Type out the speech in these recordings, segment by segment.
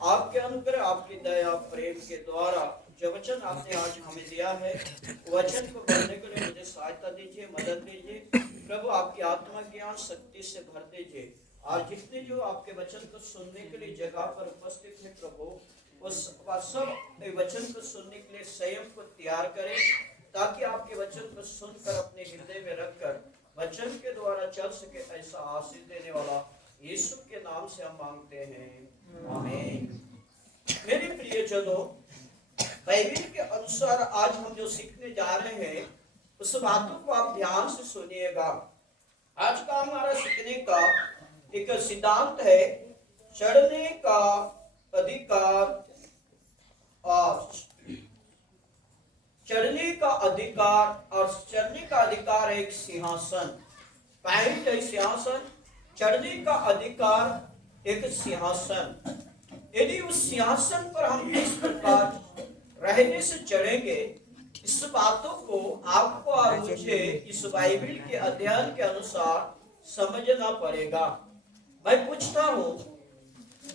आपके अनुग्रह, आपकी दया, प्रेम के द्वारा जो वचन आपने आज हमें दिया है, वचन को पढ़ने के लिए मुझे सहायता दीजिए, मदद दीजिए प्रभु। आपकी आत्मा ज्ञान शक्ति से भर दीजिए। आज जितने जो आपके वचन को सुनने के लिए जगह पर उपस्थित है प्रभु, उस सब वचन को सुनने के लिए स्वयं को तैयार करें, ताकि आपके वचन को सुनकर अपने हृदय में रखकर वचन के द्वारा चल सके। ऐसा आशीष देने वाला यीशु के नाम से हम मांगते हैं, आमीन। मेरे प्रिय जनों, बाइबल के अनुसार आज हम जो सीखने जा रहे हैं उस बातों को आप ध्यान से सुनिएगा। आज का हमारा सीखने का एक सिद्धांत है चढ़ने का अधिकार और चढ़ने का अधिकार। और चढ़ने का अधिकार एक सिंहासन, पॉइंट है सिंहासन। चढ़ने का अधिकार एक सिंहासन। यदि उस सिंहासन पर हम किस प्रकार रहने से चढ़ेंगे, इस बातों को आपको और मुझे इस बाइबल के अध्ययन के अनुसार समझना पड़ेगा। मैं पूछता हूँ,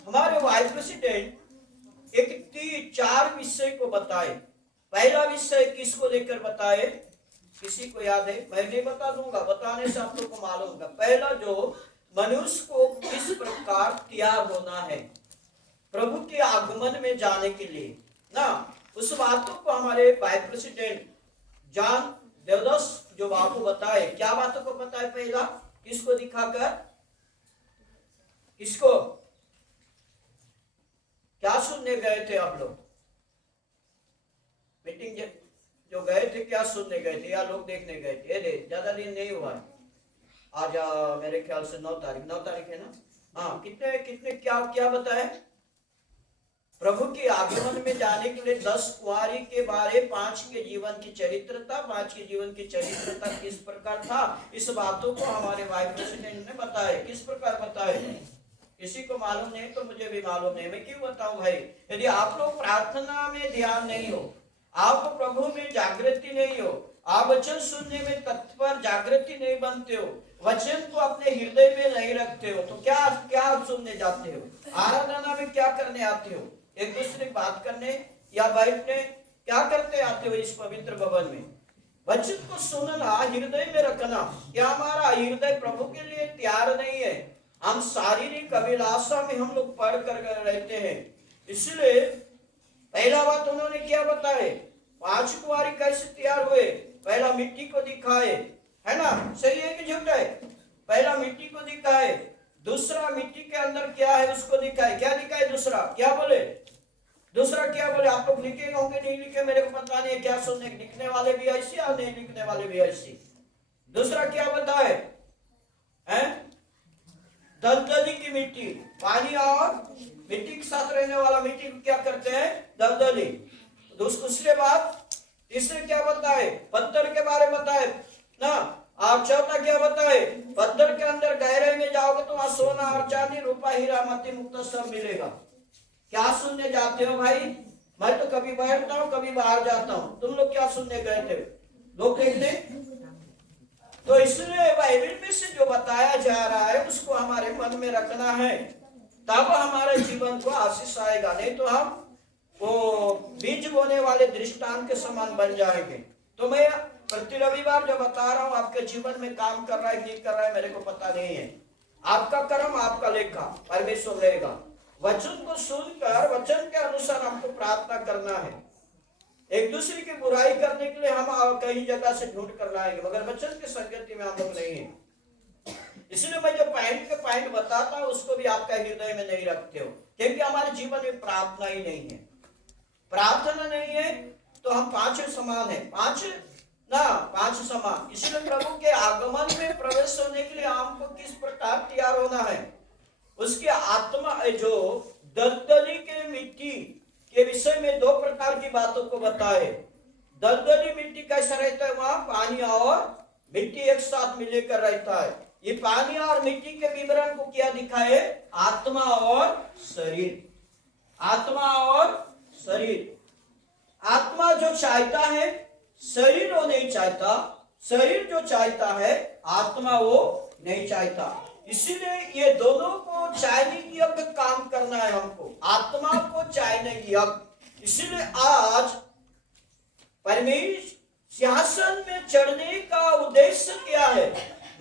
हमारे वाइस प्रेसिडेंट एक 4 विषय को बताए। पहला विषय किसको लेकर बताए? किसी को याद है? मैं नहीं बता दूंगा, बताने से आप लोग को मालूम होगा। पहला जो मनुष्य को किस प्रकार तैयार होना है प्रभु के आगमन में जाने के लिए ना, उस बातों को हमारे वाइस प्रेसिडेंट जॉन देवदास जो बाबू बताए। क्या बातों को बताए? पहला किसको दिखाकर, किसको, क्या सुनने गए थे आप लोग? मीटिंग जो गए थे, क्या सुनने गए थे या लोग देखने गए थे? ज्यादा दिन नहीं हुआ है, आज मेरे ख्याल से 9 तारीख है ना। हाँ, कितने कितने क्या क्या बताए? प्रभु के आगमन में जाने के लिए 10 कुंवारी के बारे, 5 के जीवन की चरित्रता, 5 के जीवन की चरित्रता किस प्रकार था, इस बातों को हमारे वाइस प्रेसिडेंट ने बताए। किस प्रकार बताए? किसी को मालूम नहीं तो मुझे भी मालूम नहीं, मैं क्यों बताऊं भाई? यदि आप लोग प्रार्थना में ध्यान नहीं हो, आप प्रभु में जागृति नहीं हो, आप वचन सुनने में तत्पर जागृति नहीं बनते हो, वचन को अपने हृदय में नहीं रखते हो, तो क्या क्या सुनने जाते हो? आराधना में क्या करने आते हो? एक दूसरे की बात करने या बैठने क्या करते आते हो इस पवित्र भवन में? वचन को सुनना, हृदय में रखना। क्या हमारा हृदय प्रभु के लिए तैयार नहीं है? हम शारीरिक अभिलाषा में हम लोग पढ़ कर रहते हैं। इसलिए पहला बात उन्होंने क्या बताए? 5 कुंवारी कैसे तैयार हुए? पहला मिट्टी को दिखाए, है ना? सही है कि झूठ है? पहला मिट्टी को दिखाए, दूसरा मिट्टी के अंदर क्या है उसको दिखाए। क्या दिखाए? दूसरा क्या बोले? दूसरा क्या बोले? आप लोग लिखे होंगे, नहीं लिखे मेरे को पता नहीं है। क्या सुनने, लिखने वाले भी ऐसे और नहीं लिखने वाले भी ऐसे। दूसरा क्या बताए? हैं? दलदली की मिट्टी, पानी और मिट्टी के साथ रहने वाला मिट्टी को क्या करते हैं? दलदली। उसके बाद तीसरे क्या बताए? पत्थर के बारे में बताए ना। और चौथा क्या बताए? पत्थर के अंदर गहरे में जाओगे तो वहां सोना और चांदी, रूपा, हीरा, मोती, मुक्ता सब मिलेगा। क्या सुनने जाते हो भाई? मैं तो कभी बैठता हूँ, कभी बाहर जाता हूँ। तुम लोग क्या सुनने गए थे? लोग देखने। तो इसलिए बाइबल में से जो बताया जा रहा है उसको हमारे मन में रखना है, तब हमारे जीवन को आशीष आएगा। नहीं तो हम वो बीज बोने वाले दृष्टांत के समान बन जाएंगे। तो मैं प्रति रविवार जो बता रहा हूँ, आपके जीवन में काम कर रहा है नहीं कर रहा है मेरे को पता नहीं है। आपका कर्म, आपका लेखा परमेश्वर लेगा। वचन को सुनकर वचन के अनुसार हमको प्रार्थना करना है। एक दूसरे की बुराई करने के लिए हम कई जगह से ढूंढ कर लाएंगे, मगर वचन की संगति में हम लोग नहीं है। इसलिए मैं जो पॉइंट बताता हूँ उसको भी आपका हृदय में नहीं रखते हो, क्योंकि हमारे जीवन में प्रार्थना ही नहीं है। प्रार्थना नहीं है तो हम 5 समान है, 5 समान। इसलिए प्रभु के आगमन में प्रवेश होने के लिए हमको किस प्रकार तैयार होना है? उसके आत्मा जो दलदली के मिट्टी के विषय में 2 प्रकार की बातों को बताए। दलदली मिट्टी कैसा रहता है? वहां पानी और मिट्टी एक साथ मिलकर रहता है। ये पानी और मिट्टी के विवरण को क्या दिखाए? आत्मा और शरीर। आत्मा और शरीर। आत्मा जो चाहता है शरीर वो नहीं चाहता, शरीर जो चाहता है आत्मा वो नहीं चाहता। इसीलिए ये दोनों को चाहने की अब काम करना है हमको। आत्मा को चाहिए यज्ञ। इसलिए आज परमेश्वर सिंहासन में चढ़ने का उद्देश्य क्या है?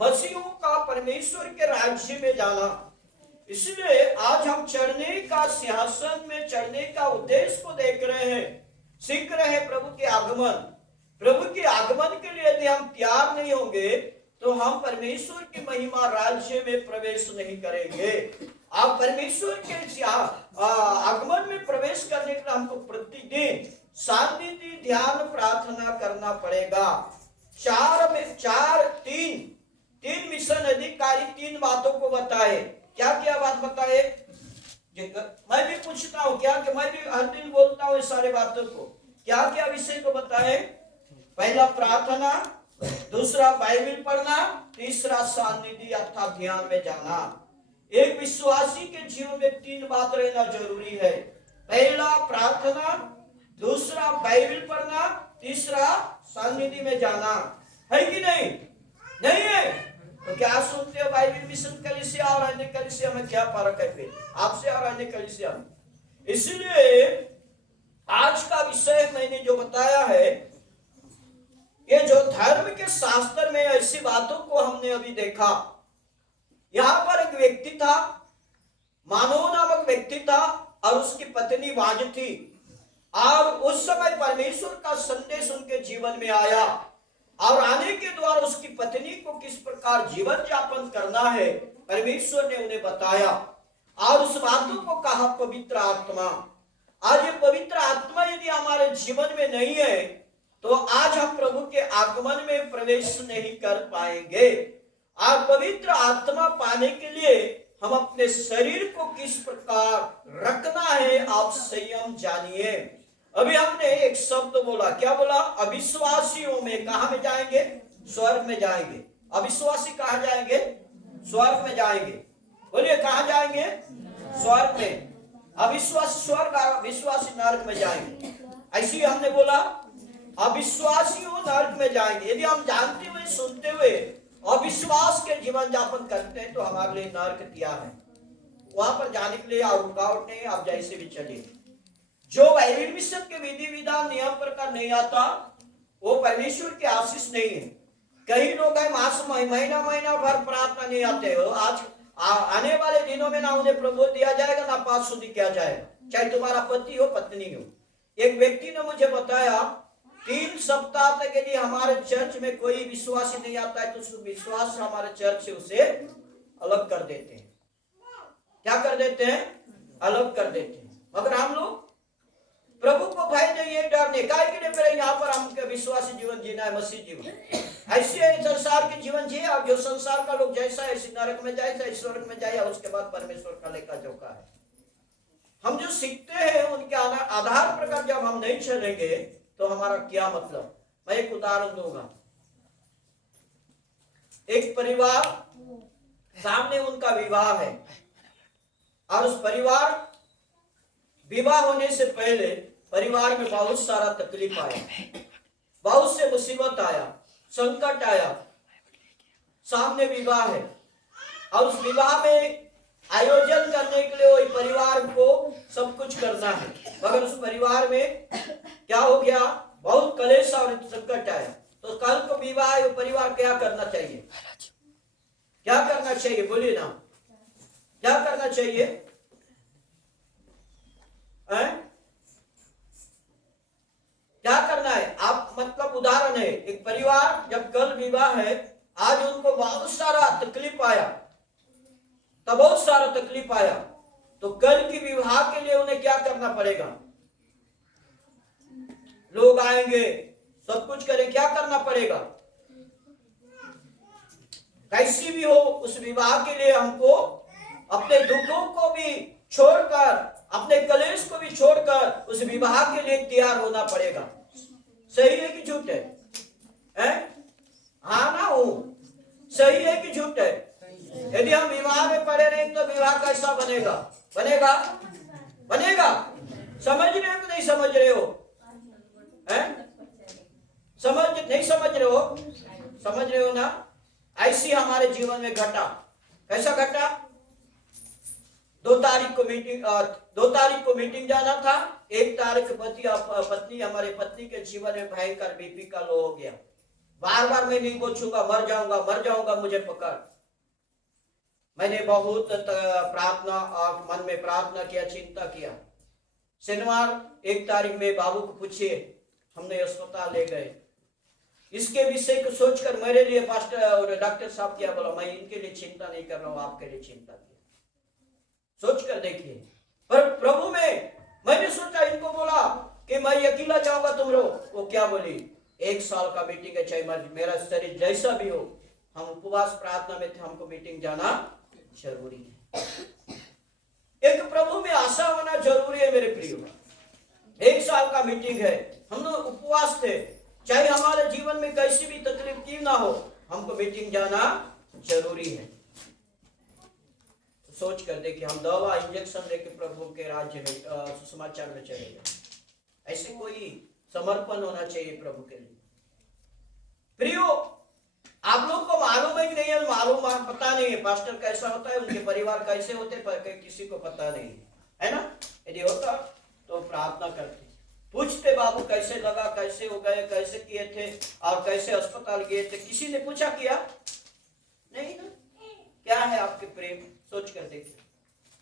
मसीहों का परमेश्वर के राज्य में जाना। इसलिए आज हम चढ़ने का, सिंहासन में चढ़ने का उद्देश्य को देख रहे हैं, सीख रहे हैं प्रभु के आगमन। प्रभु के आगमन के लिए यदि हम तैयार नहीं होंगे तो हम परमेश्वर की महिमा राज्य में प्रवेश नहीं करेंगे। आप परमेश्वर के आगमन में प्रवेश करने के लिए हमको प्रतिदिन सानिध्य ध्यान प्रार्थना करना पड़ेगा। तीन मिशन अधिकारी 3 बातों को बताए। क्या क्या बात बताए? मैं भी पूछता हूँ, क्या कि मैं भी हर दिन बोलता हूँ इस सारे बातों को। क्या क्या विषय को बताए? पहला प्रार्थना, दूसरा बाइबल पढ़ना, तीसरा सानिध्य अर्थात ध्यान में जाना। एक विश्वासी के जीवन में 3 बात रहना जरूरी है। पहला प्रार्थना, दूसरा बाइबल पढ़ना, तीसरा सानिध्य में जाना। है कि नहीं? नहीं है तो क्या सुनते हो? बाइबल मिशन कलीसिया और अन्य कलीसिया में क्या फर्क है फिर आपसे और अन्य कलीसिया में? इसलिए आज का विषय मैंने जो बताया है, ये जो धर्म के शास्त्र में ऐसी बातों को हमने अभी देखा। यहां पर एक व्यक्ति था, मानव नामक व्यक्ति था, और उसकी पत्नी वाज थी। और उस समय परमेश्वर का संदेश उनके जीवन में आया, और आने के द्वारा उसकी पत्नी को किस प्रकार जीवन यापन करना है परमेश्वर ने उन्हें बताया। और उस बातों को कहा पवित्र आत्मा। आज ये पवित्र आत्मा यदि हमारे जीवन में नहीं है तो आज हम प्रभु के आगमन में प्रवेश नहीं कर पाएंगे। आज पवित्र आत्मा पाने के लिए हम अपने शरीर को किस प्रकार रखना है आप संयम जानिए। अभी हमने एक शब्द बोला, क्या बोला? अविश्वासियों में कहां में जाएंगे? स्वर्ग में जाएंगे। अविश्वासी कहां जाएंगे? स्वर्ग में जाएंगे। बोलिए कहां जाएंगे? स्वर्ग में। अविश्वासी स्वर्ग, विश्वासी नरक में जाएंगे। ऐसी हमने बोला अविश्वासियों नरक में जाएंगे। यदि हम जानते हुए सुनते हुए अविश्वास के जीवन यापन करते हैं तो हमारे लिए नरक तैयार है। वहां पर जाने के लिए और रुकावट नहीं, आप जैसे भी चलिए। जो बाइबल मिशन के विधि विधान नियम प्रकार नहीं आता वो परमेश्वर की आशीष नहीं है। कई लोग हैं महीना भर प्रार्थना नहीं आते हो। आज आने वाले दिनों में ना उन्हें प्रभु दिया जाएगा ना पास शुद्धि किया जाएगा, चाहे तुम्हारा पति हो पत्नी हो। एक व्यक्ति ने मुझे बताया 3 सप्ताह तक यदि हमारे चर्च में कोई विश्वासी नहीं आता है तो उस विश्वास हमारे चर्च से उसे अलग कर देते हैं। क्या कर देते हैं? अलग कर देते हैं। मगर हम लोग प्रभु को भय नहीं है, डर नहीं। काय के लिए फिर यहाँ पर हम विश्वासी जीवन जीना है, मसीह जीवन। ऐसे संसार के जीवन जिए। अब जो संसार का लोग जैसा है नरक में जाए, ऐसे स्वर्ग में जाए, और उसके बाद परमेश्वर का लेखा जोखा है। हम जो सीखते हैं उनके आधार प्रकार जब हम नहीं चलेंगे तो हमारा क्या मतलब? मैं एक उदाहरण दूंगा। एक परिवार सामने उनका विवाह है, और उस परिवार विवाह होने से पहले परिवार में बहुत सारा तकलीफ आया, बहुत से मुसीबत आया, संकट आया। सामने विवाह है, और उस विवाह में आयोजन करने के लिए वही परिवार को सब कुछ करना है। मगर उस परिवार में क्या हो गया? बहुत कलेश और संकट आया। तो कल को विवाह परिवार क्या करना चाहिए? क्या करना चाहिए? बोलिए ना, क्या करना चाहिए? क्या करना है? आप मतलब उदाहरण है, एक परिवार जब कल विवाह है, आज उनको बहुत सारा तकलीफ आया, तब बहुत सारा तकलीफ आया, तो कल की विवाह के लिए उन्हें क्या करना पड़ेगा? लोग आएंगे, सब कुछ करें, क्या करना पड़ेगा? कैसी भी हो उस विवाह के लिए हमको अपने दुखों को भी छोड़कर, अपने कलेश को भी छोड़कर उस विवाह के लिए तैयार होना पड़ेगा। सही है कि झूठ है? हाँ ना हो? सही है कि झूठ है? यदि हम विवाह में पड़े रहें तो विवाह कैसा बनेगा? बनेगा? बनेगा? समझ रहे हो कि नहीं समझ रहे हो? नहीं समझ रहे हो? समझ रहे हो ना? ऐसी हमारे जीवन में घटा। कैसा घटा? 2 तारीख को मीटिंग जाना था। 1 तारीख पत्नी हमारे पत्नी के जीवन में भयंकर बीपी का लो हो गया। बार बार मैं नहीं पूछूंगा, मर जाऊंगा मुझे पकड़। मैंने बहुत प्रार्थना और मन में प्रार्थना किया, चिंता किया। शनिवार 1 तारीख में बाबू को पूछिए, हमने अस्पताल ले गए। इसके विषय को सोचकर मेरे लिए पास्टर और डॉक्टर साहब क्या बोला, मैं इनके लिए चिंता नहीं कर रहा हूं, आपके लिए चिंता की। सोचकर देखिए। पर प्रभु में मैंने सोचा, इनको बोला कि मैं अकेला जाऊंगा तुम लोग। वो क्या बोली, 1 साल का मीटिंग है, चाहे मेरा शरीर जैसा भी हो, हम उपवास प्रार्थना में थे, हमको मीटिंग जाना जरूरी है। एक प्रभु में आशा होना जरूरी है मेरे प्रियो। 1 साल का मीटिंग है, हम लोग उपवास थे, चाहे हमारे जीवन में कैसी भी तकलीफ क्यों ना हो, हमको मीटिंग जाना जरूरी है। सोच कर देखिए, हम दवा इंजेक्शन लेके प्रभु के राज्य में सुसमाचार में चले गए। ऐसे कोई समर्पण होना चाहिए प्रभु के लिए। प्रियो, आप लोग को मालूम है कि नहीं है? मालूम पता नहीं है पास्टर कैसा होता है, उनके परिवार कैसे होते, पर किसी को पता नहीं है ना। यदि होता तो प्रार्थना करते, पूछते बाबू कैसे लगा, कैसे हो गए, कैसे किए थे और कैसे अस्पताल गए थे। किसी ने पूछा किया नहीं ना। क्या है आपके प्रेम, सोच कर देखिए।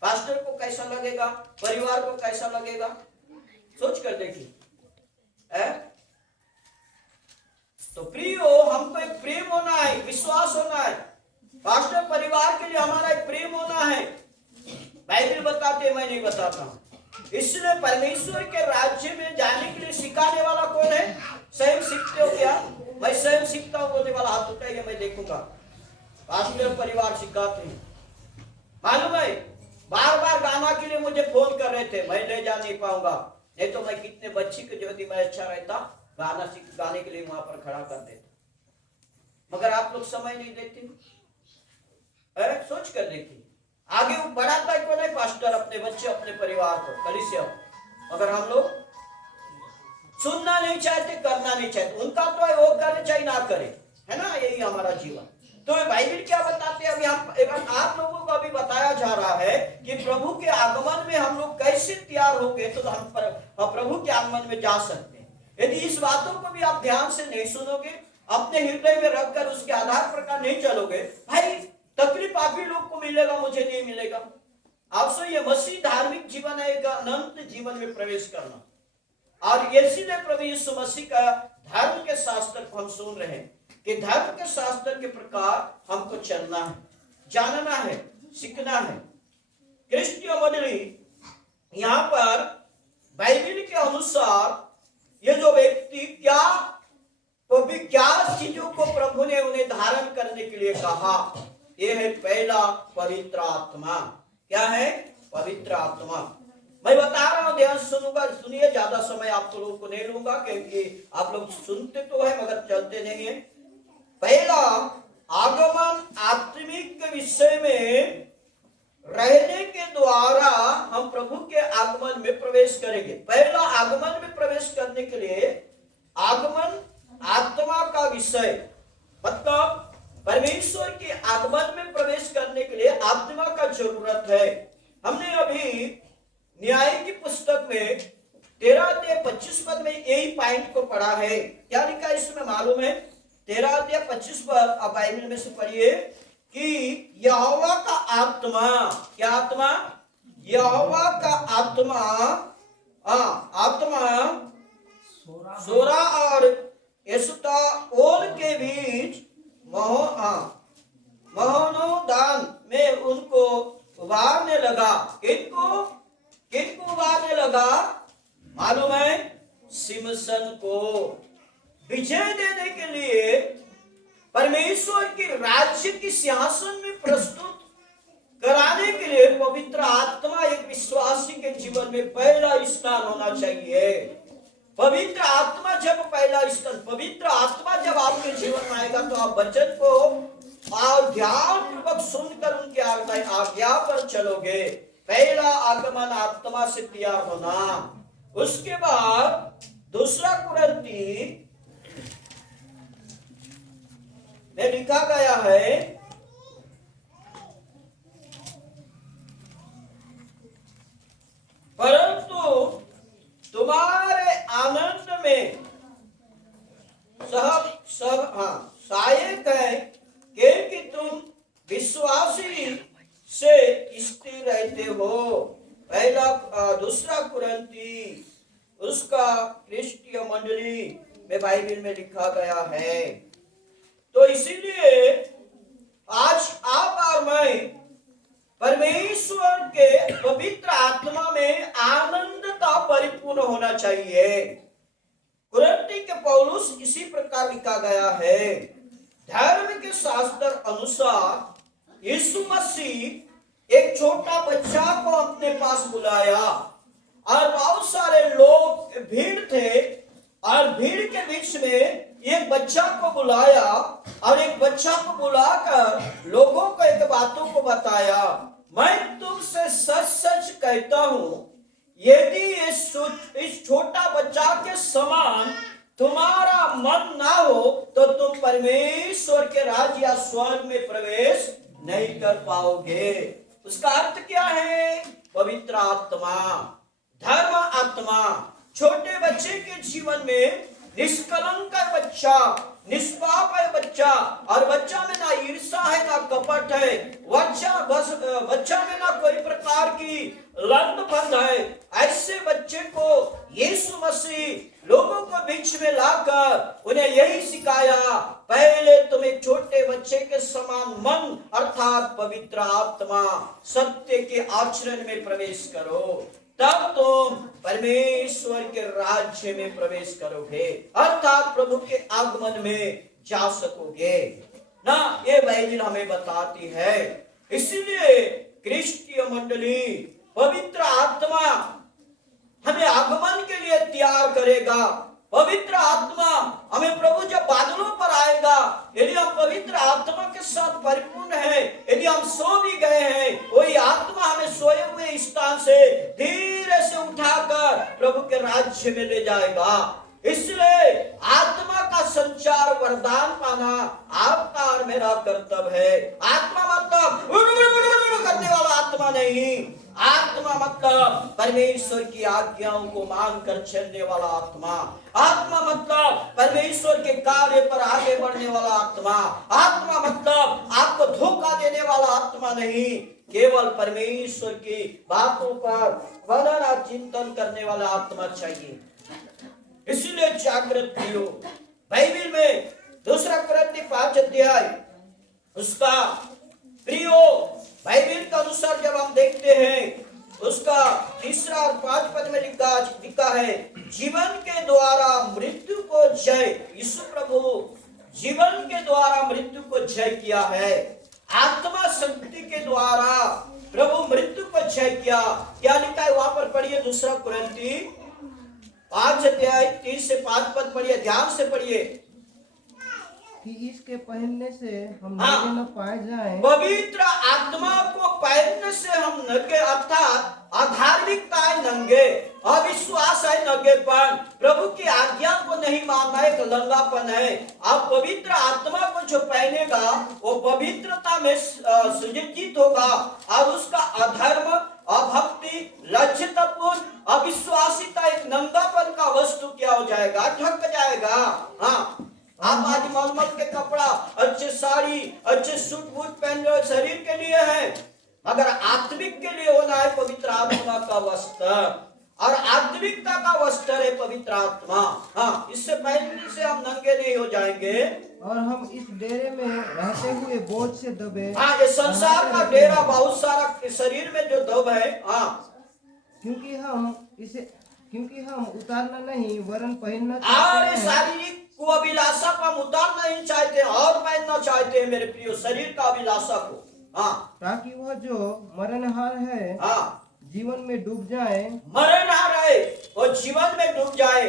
पास्टर को कैसा लगेगा, परिवार को कैसा लगेगा, सोच कर देखिए। तो प्रियो, हमको एक प्रेम होना है, विश्वास होना है। पास्टर परिवार के लिए हमारा एक प्रेम होना है। बाइबल बताते, मैं नहीं बताता हूं। इसलिए परमेश्वर के राज्य में जाने के लिए सिखाने वाला कौन है? स्वयं सीखते हो क्या? मैं स्वयं सीखता हूं बोलने वाला हाथ उठाइए, मैं देखूंगा। पास्टर परिवार सिखाते हैं। मालूम है, बार बार गाना के लिए मुझे फोन कर रहे थे, मैं ले जा नहीं पाऊंगा, नहीं तो मैं कितने बच्ची के जो मैं अच्छा रहता, गाने के लिए वहां पर खड़ा कर देता। मगर आप लोग समय नहीं देते। सोच कर देखिए, आगे वो बढ़ाता है कौन है? पास्टर अपने बच्चे, अपने परिवार को, कलीसिया। अगर हम लोग सुनना नहीं चाहते, करना नहीं चाहते, उनका तो है, वो करे चाहे ना करे, है ना, यही हमारा जीवन। तो बाइबल क्या बताते हैं? अभी हम आप लोगों को अभी बताया जा रहा है कि प्रभु के आगमन में हम लोग कैसे तैयार होंगे, तो हम प्रभु के आगमन में जा सकते हैं। यदि इस बातों को भी आप ध्यान से नहीं सुनोगे, अपने हृदय में रखकर उसके आधार पर नहीं चलोगे, भाई तकलीफ आप ही लोग को मिलेगा, मुझे नहीं मिलेगा। आपसे ये मसीह धार्मिक जीवन है, एक अनंत जीवन में प्रवेश करना। और इसीलिए प्रभु यीशु मसीह का धर्म के शास्त्र को हम सुन रहे हैं कि धर्म के शास्त्र के प्रकार हमको चलना है, जानना है, सीखना है। क्रिस्टियन मंडली, यहाँ पर बाइबल के अनुसार ये जो व्यक्ति क्या चीजों को प्रभु ने उन्हें धारण करने के लिए कहा, ये है पहला पवित्र आत्मा। क्या है? पवित्र आत्मा। मैं बता रहा हूं, ध्यान सुनूंगा, सुनिए, ज्यादा समय आप लोगों को नहीं लूंगा, क्योंकि आप लोग सुनते तो है मगर चलते नहीं है। पहला आगमन आत्मिक के विषय में रहने के द्वारा हम प्रभु के आगमन में प्रवेश करेंगे। पहला आगमन में प्रवेश करने के लिए आगमन आत्मा का विषय, मतलब परमेश्वर के आगमन में प्रवेश करने के लिए आत्मा का जरूरत है। हमने अभी न्याय की पुस्तक में 13 अध्याय 25 पद में यही पॉइंट को पढ़ा है। क्या लिखा है इसमें मालूम है? 13 अध्याय 25 पद आप बाइबल में से पढ़िए कि यहोवा का आत्मा, क्या आत्मा? यहोवा का आत्मा, आत्मा सोरा और एशुताओल के बीच महोनोदान में उनको उबारने लगा। किनको उबारने लगा? मालूम है? सिमसन को विजय देने के लिए, परमेश्वर के राज्य की सिंहासन में प्रस्तुत कराने के लिए पवित्र आत्मा एक विश्वासी के जीवन में पहला स्थान होना चाहिए। पवित्र आत्मा जब पवित्र आत्मा जब आपके जीवन में आएगा तो आप वचन को ध्यान पूर्वक सुनकर उनके आज्ञा पर चलोगे। पहला आगमन आत्मा से तैयार होना। उसके बाद दूसरा कुरिन्थी में लिखा गया है दूसरा कुरिन्थी उसका क्रिस्टीय मंडली में बाइबल में लिखा गया है। तो इसीलिए आज आप और मैं परमेश्वर के पवित्र आत्मा में आनंदता परिपूर्ण होना चाहिए। कुरिन्थी के पौलुस इसी प्रकार लिखा गया है, धर्म के शास्त्र अनुसार यीशु मसीह एक छोटा बच्चा को अपने पास बुलाया और बहुत सारे लोग भीड़ थे और भीड़ के बीच में एक बच्चा को बुलाया और एक बच्चा को बुलाकर लोगों को एक बातों को बताया, मैं तुमसे सच सच कहता हूं, यदि इस छोटा बच्चा के समान तुम्हारा मन ना हो तो तुम परमेश्वर के राज्य या स्वर्ग में प्रवेश नहीं कर पाओगे। उसका अर्थ क्या है? पवित्र आत्मा, धर्म आत्मा। छोटे बच्चे के जीवन में निष्कलंक है बच्चा, निष्पाप है बच्चा, और बच्चा में ना ईर्षा है ना कपट है, बच्चा में ना कोई प्रकार की लंड है। ऐसे बच्चे को यीशु मसीह लोगों को बीच में लाकर उन्हें यही सिखाया, पहले तुम एक छोटे बच्चे के समान मन अर्थात पवित्र आत्मा सत्य के आचरण में प्रवेश करो, तब तुम परमेश्वर के राज्य में प्रवेश करोगे, अर्थात प्रभु के आगमन में जा सकोगे ना। ये बाइबल हमें बताती है। इसीलिए क्रिस्टीय मंडली, पवित्र आत्मा हमें आगमन के लिए तैयार करेगा। पवित्र आत्मा हमें प्रभु जब बादलों पर आएगा, यदि हम पवित्र आत्मा के साथ परिपूर्ण हैं, यदि हम सो भी गए हैं, वही आत्मा हमें सोए हुए स्थान से धीरे से उठाकर प्रभु के राज्य में ले जाएगा। इसलिए आत्मा का संचार वरदान पाना आपका और मेरा कर्तव्य है। आत्मा मतलब करने वाला आत्मा नहीं, आत्मा मतलब परमेश्वर की आज्ञाओं को मानकर चलने वाला आत्मा। आत्मा मतलब परमेश्वर के कार्य पर आगे बढ़ने वाला आत्मा। आत्मा मतलब आपको धोखा देने वाला आत्मा नहीं, केवल परमेश्वर की बातों पर मनन और चिंतन करने वाला आत्मा चाहिए। इसलिए जागृत प्रियो, बाइबल में दूसरा कुरिन्थी 5 अध्याय उसका प्रियो बाइबल के अनुसार जब हम देखते हैं, उसका 3 और 5 पद में लिखा है, जीवन के द्वारा मृत्यु को जय, यीशु प्रभु जीवन के द्वारा मृत्यु को जय किया है। आत्मा शक्ति के द्वारा प्रभु मृत्यु को जय किया। क्या लिखा है वहां पर पढ़िए, दूसरा कुरिन्थी 5 अध्याय 3 से 5 पद पढ़िए, ध्यान से पढ़िए। कि इसके पहनने से हम नंगे न पाए जाएं। पवित्र आत्मा को पहनने से हम नंगे, अर्थात अधार्मिकता है नंगे, अविश्वास है नंगेपन, प्रभु की आज्ञा को नहीं मानना एक लंगापन है। आप पवित्र आत्मा को जो पहनेगा वो पवित्रता में सुजित होगा और उसका अधर्म, अभक्ति, लज्जितपूर्ण, अविश्वासिता, एक नंगापन का वस्तु क्या हो जाएगा? ढक जाएगा। हाँ, आप आज मलमल के कपड़ा, अच्छे साड़ी, अच्छे सूट बूट पहन रहे शरीर के लिए है, अगर आत्मिक के लिए होना है पवित्र आत्मा का वस्त्र, और आत्मिकता का वस्त्र है पवित्र आत्मा। हाँ, इससे पहनने से हम नंगे नहीं हो जाएंगे और हम इस डेरे में रहते हुए बोझ से दबे। हाँ, ये संसार का डेरा बहुत सारा शरीर में जो दब है। हाँ, क्योंकि हम उतारना नहीं वरन पहनना और चाहते हैं। शारीरिक को अभिलाषा को हम उतारना नहीं चाहते और पहनना चाहते हैं मेरे प्रियो, शरीर का अभिलाषा को। हाँ, ताकि वह जो मरणहार है हाँ, जीवन में डूब जाए, मरणहार है और जीवन में डूब जाए,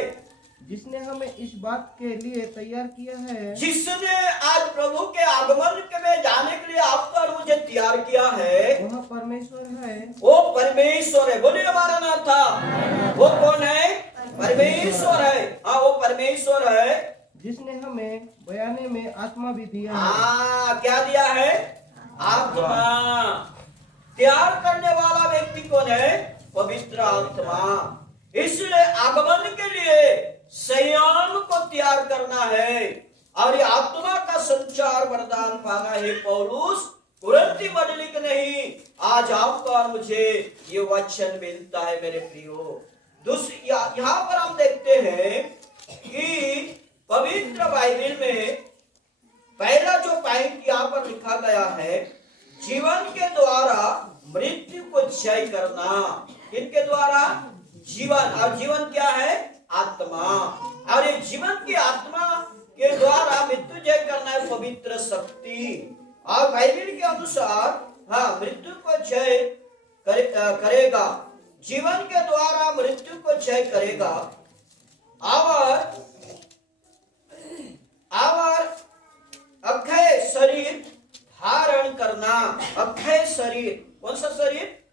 जिसने हमें इस बात के लिए तैयार किया है, जिसने आज प्रभु के आगमन में जाने के लिए आपको और मुझे तैयार किया है, वह परमेश्वर है। वो परमेश्वर है। बोलिए हमारा नाम था, वो कौन है? परमेश्वर है। हाँ, वो परमेश्वर है जिसने हमें बयाने में आत्मा भी दिया है। हाँ, क्या दिया है? आत्मा। तैयार करने वाला व्यक्ति कौन है? पवित्र आत्मा। इसलिए आगमन के लिए संयम को तैयार करना है और ये आत्मा का संचार वरदान पाना है। पौलुस तुरंत ही बदलिक नहीं, आज आपको और मुझे ये वचन मिलता है मेरे प्रियो। यहाँ पर हम देखते हैं कि पवित्र बाइबल में पहला जो पॉइंट यहाँ पर लिखा गया है, जीवन के द्वारा मृत्यु को जय करना। किनके द्वारा? जीवन। और जीवन क्या है? आत्मा। और ये जीवन की आत्मा के द्वारा मृत्यु जय करना है पवित्र शक्ति। और बाइबल के अनुसार मृत्यु को जय करेगा, जीवन के द्वारा मृत्यु को जय करेगा। और अक्षय शरीर धारण करना। अक्षय शरीर, कौन सा शरीर?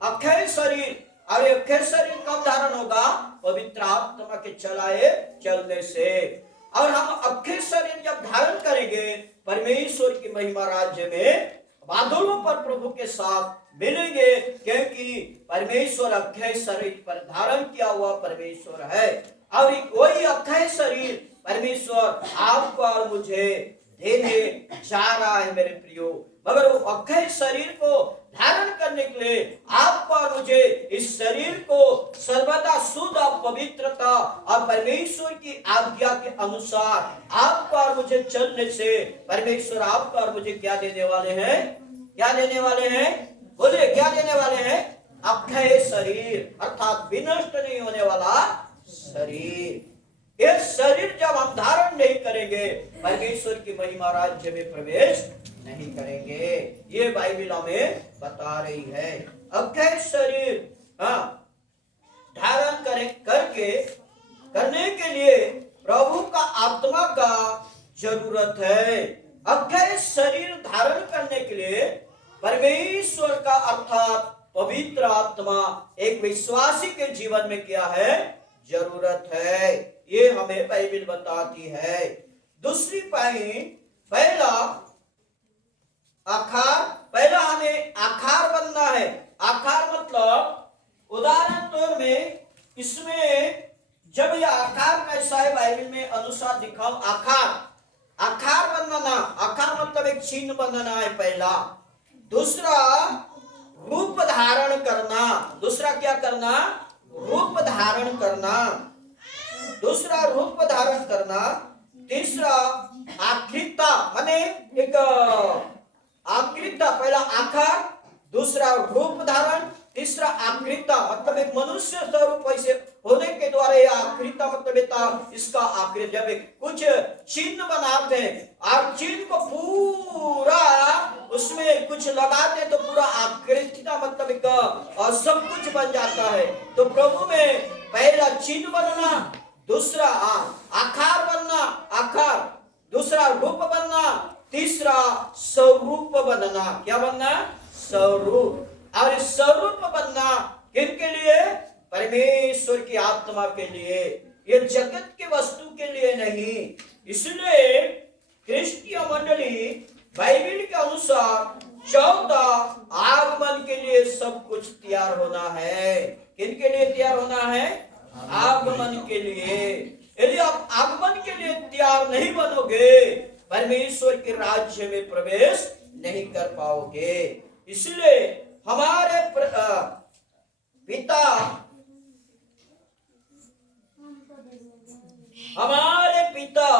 अक्षय शरीर। और अक्षय शरीर कब धारण होगा? पवित्र आत्मा के चलने से। और हम अक्षय शरीर जब धारण करेंगे, परमेश्वर की महिमा राज्य में बादलों पर प्रभु के साथ मिलेंगे, क्योंकि परमेश्वर अक्षय शरीर पर धारण किया हुआ परमेश्वर है। और वही अक्षय शरीर परमेश्वर आपको और मुझे देने जा रहा है मेरे प्रियो। मगर वो अक्षय शरीर को धारण करने के लिए आपको और मुझे इस शरीर को सर्वदा शुद्ध और पवित्रता और परमेश्वर की आज्ञा के अनुसार आपको और मुझे चलने से परमेश्वर आपको और मुझे क्या देने वाले हैं? क्या देने वाले हैं? बोलिए, क्या देने वाले हैं? अक्षय शरीर, अर्थात विनष्ट नहीं होने वाला शरीर। ये शरीर जब हम धारण नहीं करेंगे, परमेश्वर की महिमा राज्य में प्रवेश नहीं करेंगे। ये बाइबल हमें बता रही है। अक्षय शरीर धारण करने के लिए प्रभु का आत्मा का जरूरत है। अक्षय शरीर धारण करने के लिए परमेश्वर का अर्थात पवित्र आत्मा एक विश्वासी के जीवन में क्या है? जरूरत है। ये हमें बाइबल बताती है। दूसरी पॉइंट, पहला हमें आकार बनना है। आकार मतलब उदाहरण तौर में इसमें जब यह आकार कैसा है बाइबल में अनुसार दिखाओ। आकार बनना, आकार मतलब एक चिन्ह बनना है पहला। दूसरा रूप धारण करना। दूसरा क्या करना? रूप धारण करना। दूसरा रूप धारण करना। तीसरा आकृता, माने एक आकृता, पहला आकार, दूसरा रूप धारण, तीसरा आकृता मतलब एक मनुष्य स्वरूप ऐसे होने के द्वारा यह आकृता मतलब इसका आकृति। जब कुछ चिन्ह बनाते हैं और चिन्ह को पूरा उसमें कुछ लगाते हैं तो पूरा आकृतिता मतलब एक सब कुछ बन जाता है। तो प्रभु में पहला चिन्ह बनना, दूसरा आकार बनना, आकार, दूसरा रूप बनना, तीसरा स्वरूप बनना। क्या बनना? स्वरूप। और स्वरूप बनना किनके लिए? परमेश्वर की आत्मा के लिए, ये जगत के वस्तु के लिए नहीं। इसलिए क्रिस्तीय मंडली बाइबल के अनुसार 14 आगमन के लिए सब कुछ तैयार होना है। किनके लिए तैयार होना है? आगमन के लिए। यदि आप आगमन के लिए तैयार नहीं बनोगे, परमेश्वर के राज्य में प्रवेश नहीं कर पाओगे। इसलिए हमारे पिता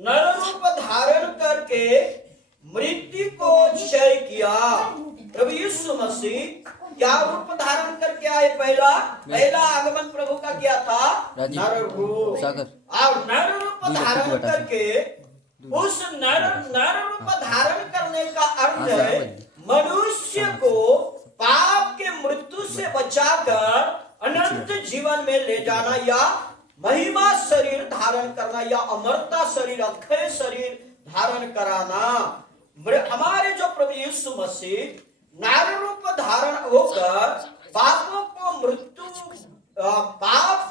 नर रूप धारण करके मृत्यु को जय किया। प्रभु यीशु मसीह क्या रूप धारण करके आए? पहला आगमन प्रभु का क्या था? नर रूप। और नर रूप धारण करके, उस नर रूप धारण करने का अर्थ है मनुष्य को पाप के मृत्यु से बचाकर अनंत जीवन में ले जाना, या महिमा शरीर धारण करना, या अमरता शरीर, अक्षय शरीर धारण कराना। हमारे जो प्रभु यीशु मसीह नर रूप धारण होकर पाप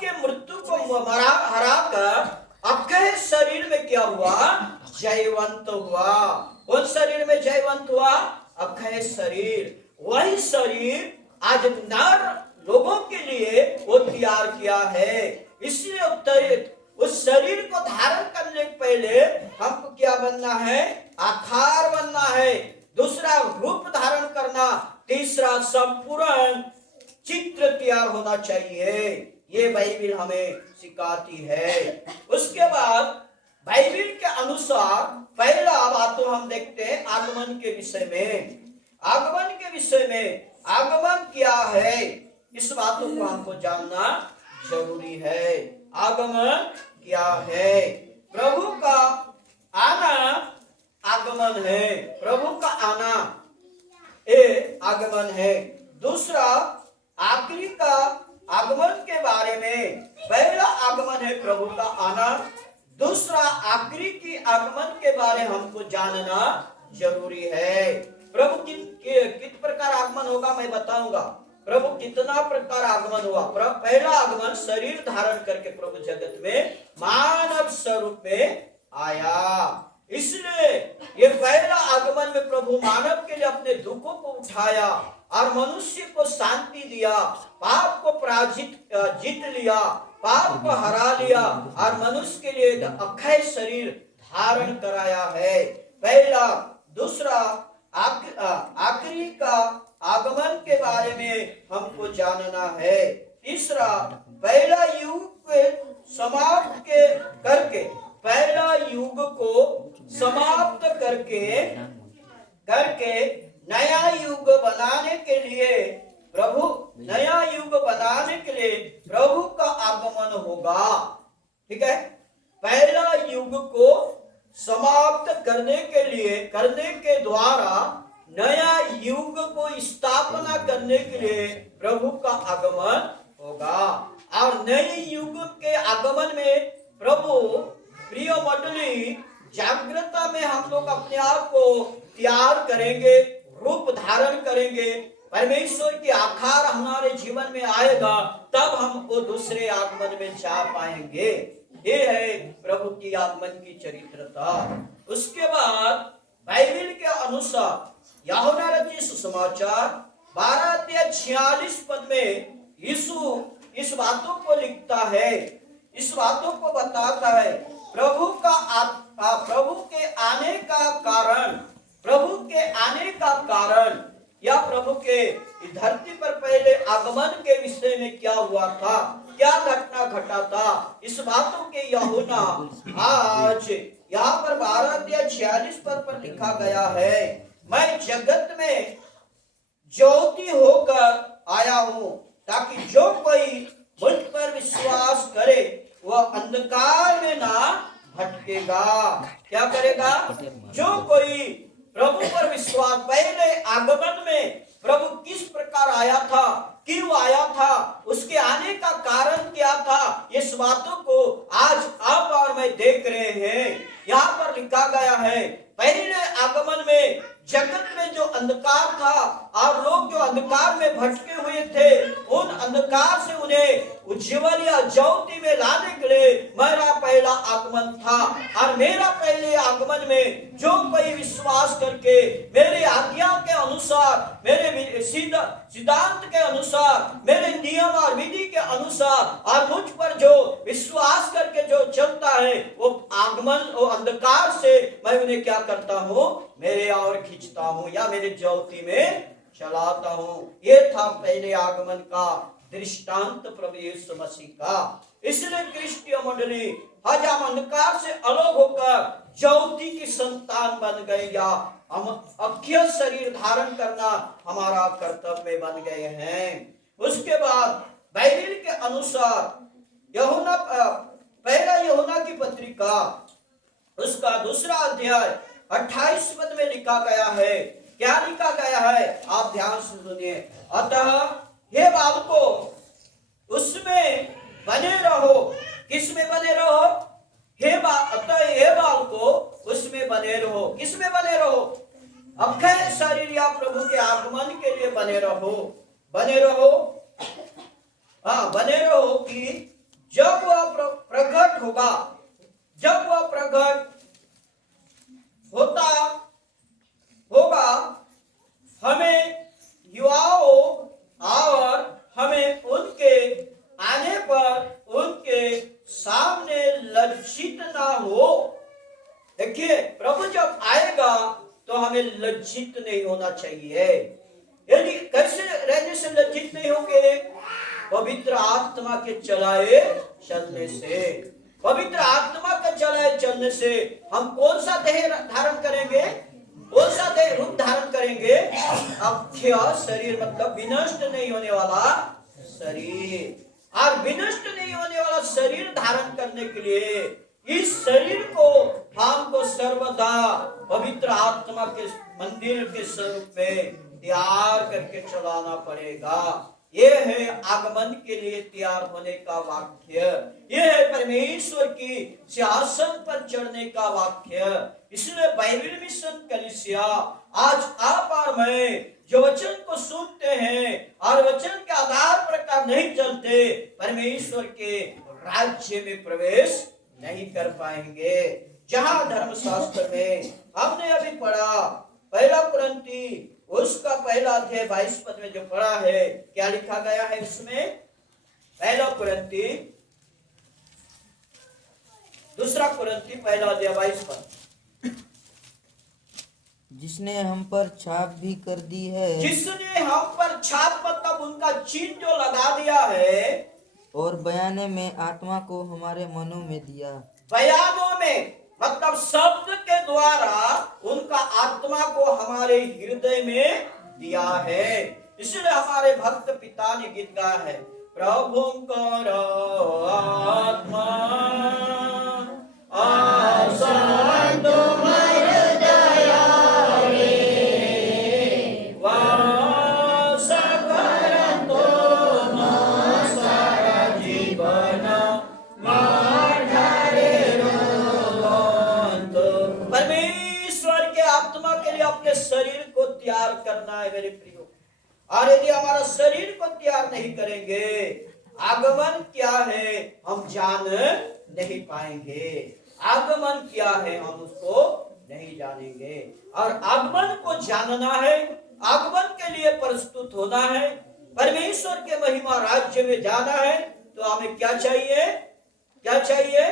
के मृत्यु को हराकर अक्षय शरीर में क्या हुआ? जयवंत हुआ। उन शरीर में जयवंत हुआ अक्षय शरीर। वही शरीर आज नर लोगों के लिए वो तैयार किया है। इसलिए उस शरीर को धारण करने के पहले हमको क्या बनना है? आकार बनना है। दूसरा रूप धारण करना, तीसरा संपूर्ण चित्र तैयार होना चाहिए। ये बाइबिल हमें सिखाती है। उसके बाद बाइबिल के अनुसार पहला बात तो हम देखते हैं आगमन के विषय में। आगमन के विषय में, आगमन क्या है, इस बातों को हमको जानना जरूरी है। आगमन क्या है? प्रभु का आना आगमन है। प्रभु का आना ये आगमन है। दूसरा आखिरी का आगमन के बारे में, पहला आगमन है प्रभु का आना, दूसरा आखिरी की आगमन के बारे हमको जानना जरूरी है। प्रभु कित प्रकार आगमन होगा मैं बताऊंगा। प्रभु कितना प्रकार आगमन हुआ। पहला आगमन शरीर धारण करके प्रभु जगत में मानव स्वरूप में आया। इसलिए ये पहला आगमन में प्रभु मानव के लिए अपने दुखों को उठाया और मनुष्य को शांति दिया, पाप को जीत लिया, पाप को हरा लिया और मनुष्य के लिए अक्षय शरीर धारण कराया है। पहला। दूसरा आखिरी का आगमन के बारे में हमको जानना है। तीसरा पहला युग को समाप्त करके, पहला युग को समाप्त करके नया युग बनाने के लिए प्रभु का आगमन होगा। ठीक है। पहला युग को समाप्त करने के द्वारा नया युग को स्थापना करने के लिए प्रभु का आगमन होगा। और नए युग के आगमन में प्रभु, प्रिय मंडली, जागृता में हम लोग अपने आप को तैयार करेंगे, रूप धारण करेंगे, परमेश्वर की आकार हमारे जीवन में आएगा, तब हम वो दूसरे आगमन में जा पाएंगे। ये है प्रभु की आगमन की चरित्रता। उसके बाद बाइबिल के अनुसार यूहन्ना रचित सुसमाचार 12:46 में यीशु इस बातों को लिखता है, इस बातों को बताता है। प्रभु के आने का कारण या प्रभु के धरती पर पहले आगमन के विषय में क्या हुआ था, क्या घटना घटा था, इस बातों के यूहन्ना आज यहाँ पर 12:46 पर लिखा गया है। मैं जगत में ज्योति होकर आया हूँ ताकि जो कोई मुझ पर विश्वास करे वह अंधकार में ना भटकेगा। क्या करेगा? जो कोई प्रभु पर विश्वास, पहले आगमन में प्रभु किस प्रकार आया था, क्यों आया था, उसके आने का कारण क्या था, इस बातों को आज आप और मैं देख रहे हैं। यहाँ पर लिखा गया है पहले आगमन में जगत में जो अंधकार था और लोग जो अंधकार में भटके हुए थे, उन अंधकार से उन्हें उज्ज्वल या ज्योति में लाने के लिए मेरा पहला आगमन था। और मेरा पहले आगमन में जो कोई विश्वास करके मेरे आज्ञा के अनुसार, मेरे सिद्धांत के अनुसार, मेरे नियम और विधि के अनुसार और मुझ पर जो विश्वास करके जो चलता है, वो आगमन, वो अंधकार से मैं उन्हें क्या करता हूँ, मेरे और खींचता हूँ या मेरे ज्योति में चलाता हूँ। ये था पहले आगमन का दृष्टांत प्रभु यीशु मसीह का। इसलिए क्रिस्टीय मंडली, आज हम अंधकार से अलग होकर ज्योति की संतान बन गए या हम अक्षय शरीर धारण करना हमारा कर्तव्य बन गए हैं। उसके बाद बाइबिल के अनुसार पहला यूहन्ना की पत्रिका उसका 2 अध्याय 28 पद में लिखा गया है। क्या लिखा गया है? आप ध्यान से सुनिए। अतः हे बालकों, उसमें बने रहो। किसमें बने रहो? अतः हे बालकों, उसमें बने रहो। किसमें बने रहो? अक्षय शरीर या प्रभु के आगमन के लिए बने रहो। बने रहो कि जब वह प्रकट होगा, जब वह प्रकट होगा, हमें युवाओं और हमें उनके आने पर उनके सामने लज्जित ना हो। देखिए, प्रभु जब आएगा तो हमें लज्जित नहीं होना चाहिए। यदि कैसे रहने से लज्जित नहीं होंगे? पवित्र आत्मा के चलाए चलने से। पवित्र आत्मा के चलाए चलने से हम कौन सा देह धारण करेंगे? कौन सा देह रूप धारण करेंगे? अक्षय शरीर, मतलब विनष्ट नहीं होने वाला शरीर। और विनष्ट नहीं होने वाला शरीर धारण करने के लिए इस शरीर को हमको सर्वदा पवित्र आत्मा के मंदिर के स्वरूप में तैयार करके चलाना पड़ेगा। ये है आगमन के लिए तैयार होने का वाक्य। ये है परमेश्वर की सिंहासन पर चढ़ने का वाक्य। इसलिए बाइबल मिशन कलीसिया आज आप और मैं जो वचन को सुनते हैं और वचन के आधार प्रकार नहीं चलते, परमेश्वर के राज्य में प्रवेश नहीं कर पाएंगे। जहां धर्मशास्त्र में हमने अभी पढ़ा पहला कुरिन्थी उसका पहला अध्याय 22 पद में जो पढ़ा है, क्या लिखा गया है उसमें? पहला कुरिन्थी दूसरा कुरिन्थी पहला अध्याय 22 पद। जिसने हम पर छाप भी कर दी है, जिसने हम पर छाप, मतलब उनका चिन्ह जो लगा दिया है, और बयाने में आत्मा को हमारे मनों में दिया। बयानों में मतलब शब्द के द्वारा उनका आत्मा को हमारे हृदय में दिया है। इसलिए हमारे भक्त पिता ने गीत गाया है, प्रभु करो आत्मा आसन तुम्हारे दया रे, वास करतो सारा जीवन परमेश्वर के आत्मा के लिए अपने शरीर को तैयार करना है मेरे प्रियो। और यदि हमारा शरीर को तैयार नहीं करेंगे, आगमन क्या है हम जान नहीं पाएंगे। आगमन क्या है हम उसको नहीं जानेंगे। और आगमन को जानना है, आगमन के लिए प्रस्तुत होना है, परमेश्वर के महिमा राज्य में जाना है, तो हमें क्या चाहिए? क्या चाहिए?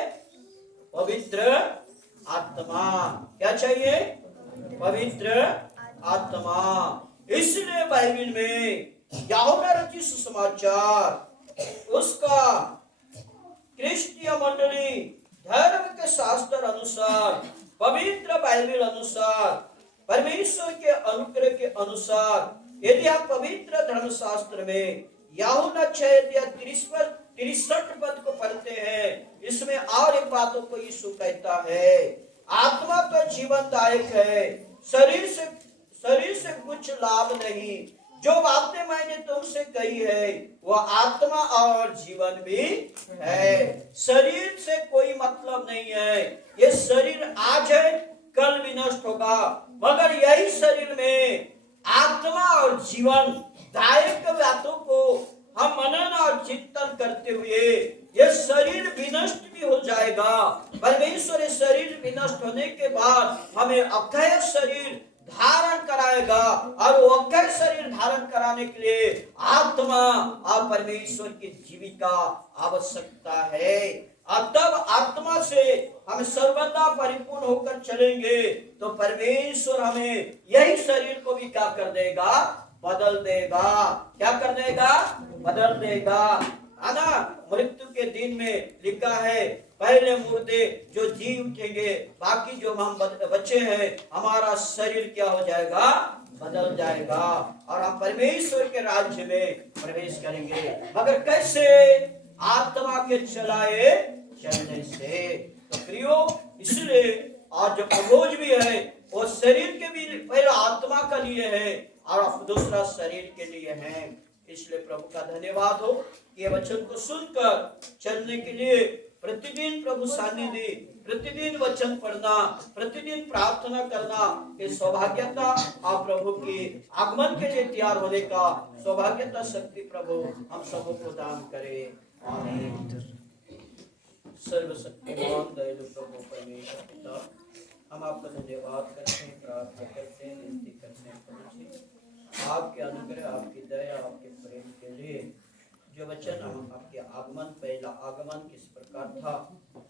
पवित्र आत्मा। क्या चाहिए? पवित्र आत्मा। इसलिए बाइबल में यूहन्ना रचित सुसमाचार उसका क्रिस्तीय मंडली धर्म के शास्त्र अनुसार, पवित्र बाइबल अनुसार, परमेश्वर के अनुग्रह के अनुसार यदि आप पवित्र धर्मशास्त्र में यूहन्ना 6:63 पद को पढ़ते हैं, इसमें और एक बातों को यीशु कहता है, आत्मा तो जीवनदायक है, शरीर से कुछ लाभ नहीं। जो बातें मैंने तुमसे कही है वह आत्मा और जीवन भी है। शरीर से कोई मतलब नहीं है। ये शरीर आज है, कल विनष्ट होगा, मगर यही शरीर में आत्मा और जीवन दायक बातों को हम मनन और चिंतन करते हुए ये शरीर विनष्ट भी हो जाएगा। परमेश्वर इस शरीर विनष्ट होने के बाद हमें अक्षय शरीर धारण कराएगा, और वो अक्षय शरीर धारण कराने के लिए आत्मा और परमेश्वर की जीविका आवश्यकता है। और तब आत्मा से हम सर्वदा परिपूर्ण होकर चलेंगे तो परमेश्वर हमें यही शरीर को भी क्या कर देगा? बदल देगा। क्या कर देगा? बदल देगा, है ना। मृत्यु के दिन में लिखा है, पहले मुर्दे जो जी उठेंगे, बाकी जो हम बच्चे हैं हमारा शरीर क्या हो जाएगा? बदल जाएगा, और हम परमेश्वर के राज्य में प्रवेश करेंगे। मगर कैसे? आत्मा के चलाए चलने से। तो प्रियो, इसलिए आज जो प्रभोज भी है वो शरीर के भी पहला आत्मा का लिए है और दूसरा शरीर के लिए है। इसलिए प्रभु का धन्यवाद हो कि ये वचन को सुनकर चलने के लिए प्रतिदिन प्रभु सानिध्य, प्रतिदिन वचन पढ़ना, प्रतिदिन प्रार्थना करना, ये सौभाग्यता और प्रभु की आगमन के लिए तैयार होने का सौभाग्यता शक्ति प्रभु हम सबों को दान करे। आमीन। सर्वशक्तिमान दयालु प्रभु परमेश्वर पिता, हम आपका धन्यवाद करते हैं, प्रार्थना करते हैं, विनती करते हैं प्रभु जी, आपके अनुग्रह, आपकी दया, आपके प्रेम के लिए जो वचन हम आपके आगमन, पहला आगमन किस प्रकार था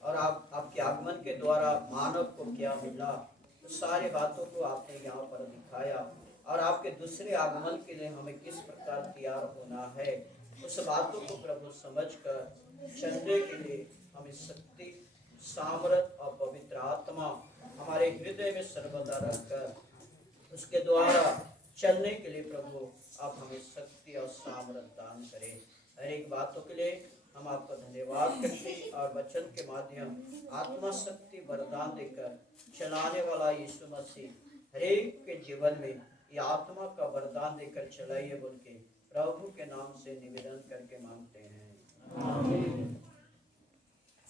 और आपके आगमन के द्वारा मानव को क्या मिला, तो सारी बातों को आपने यहाँ पर दिखाया और आपके दूसरे आगमन के लिए हमें किस प्रकार तैयार होना है, उस बातों को प्रभु समझकर चलने के लिए हमें शक्ति, सामर्थ और पवित्र आत्मा हमारे हृदय में सर्वदा रखकर उसके द्वारा चलने के लिए प्रभु आप हमें शक्ति और सामर्थ दान करें। हर एक बातों के लिए हम आपका धन्यवाद करते हैं और वचन के माध्यम आत्मा शक्ति वरदान देकर चलाने वाला यीशु मसीह हर एक के जीवन में ये आत्मा का वरदान देकर चलाइए बोल के प्रभु के नाम से निवेदन करके मांगते हैं। आमीन।